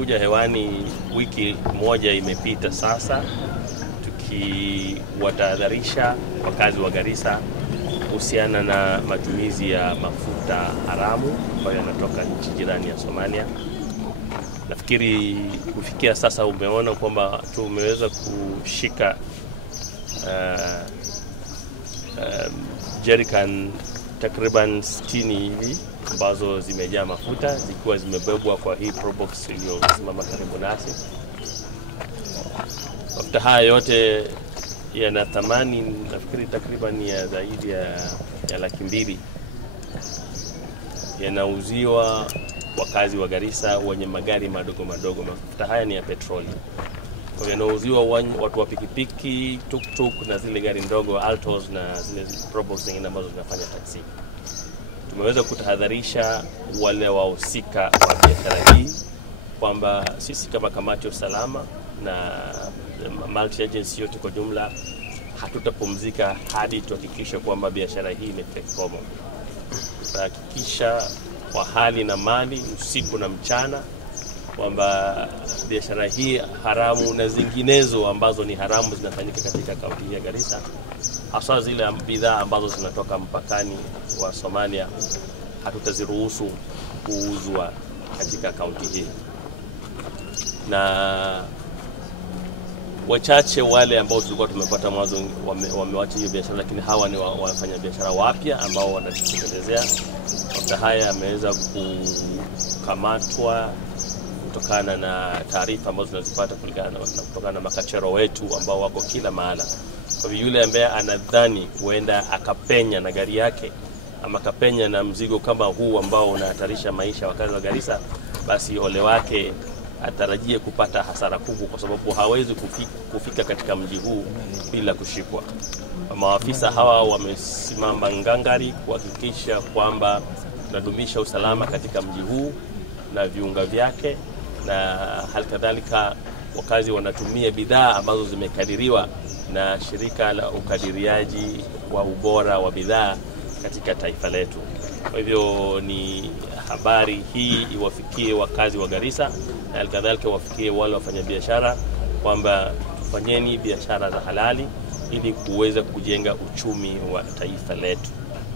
tumekuja hewani wiki moja imepita sasa, tukiwatahadharisha wakazi wa Garissa kuhusiana na matumizi ya mafuta haramu ambayo yanatoka nchi jirani ya Somalia. Nafikiri kufikia sasa umeona kwamba tumeweza kushika jerrycan takriban 60 hivi ambazo zimejaa mafuta zikiwa zimebebwa kwa hii probox iliyosimama karibu nasi. Mafuta haya yote yana thamani nafikiri takriban ya zaidi ya 200,000. Yanauziwa wakazi wa Garissa wenye magari madogo madogo. Mafuta haya ni ya petroli. Kwa hiyo yanauziwa watu wa pikipiki, tuk-tuk na zile gari ndogo altos na zile probox zingine ambazo zinafanya taxi. Tumeweza kutahadharisha wale wahusika wa biashara hii kwamba sisi kama kamati ya usalama na multi agency yote kwa jumla hatutapumzika hadi tuhakikishe kwamba biashara hii imefika kikomo. Tutahakikisha kwa hali na mali usiku na mchana kwamba biashara hii haramu na zinginezo ambazo ni haramu zinafanyika katika kaunti ya Garissa, hasa zile bidhaa ambazo zinatoka mpakani wa Somalia, hatutaziruhusu kuuzwa katika kaunti hii. Na wachache wale ambao tulikuwa tumepata mwanzo wamewacha hiyo biashara, lakini hawa ni wafanya biashara wapya ambao wanatutekelezea. Mafuta haya yameweza kukamatwa kutokana na taarifa ambazo tunazipata kutokana na makachero wetu ambao wako kila mahala. Kwa hivyo yule ambaye anadhani huenda akapenya na gari yake ama akapenya na mzigo kama huu ambao unahatarisha maisha wakazi wa Garissa, basi ole wake, atarajie kupata hasara kubwa, kwa sababu hawezi kufika katika mji huu bila kushikwa. Maafisa hawa wamesimama ngangari kuhakikisha kwamba tunadumisha usalama katika mji huu na viunga vyake, na halikadhalika wakazi wanatumia bidhaa ambazo zimekadiriwa na shirika la ukadiriaji wa ubora wa bidhaa katika taifa letu. Kwa hivyo ni habari hii iwafikie wakazi wa Garissa na halikadhalika wafikie wale wafanyabiashara kwamba tufanyeni biashara za halali ili kuweza kujenga uchumi wa taifa letu.